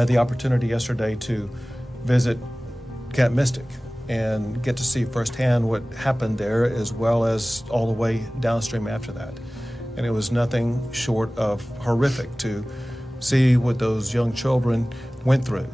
had the opportunity yesterday to visit Camp Mystic and get to see firsthand what happened there, as well as all the way downstream after that. And it was nothing short of horrific to see what those young children went through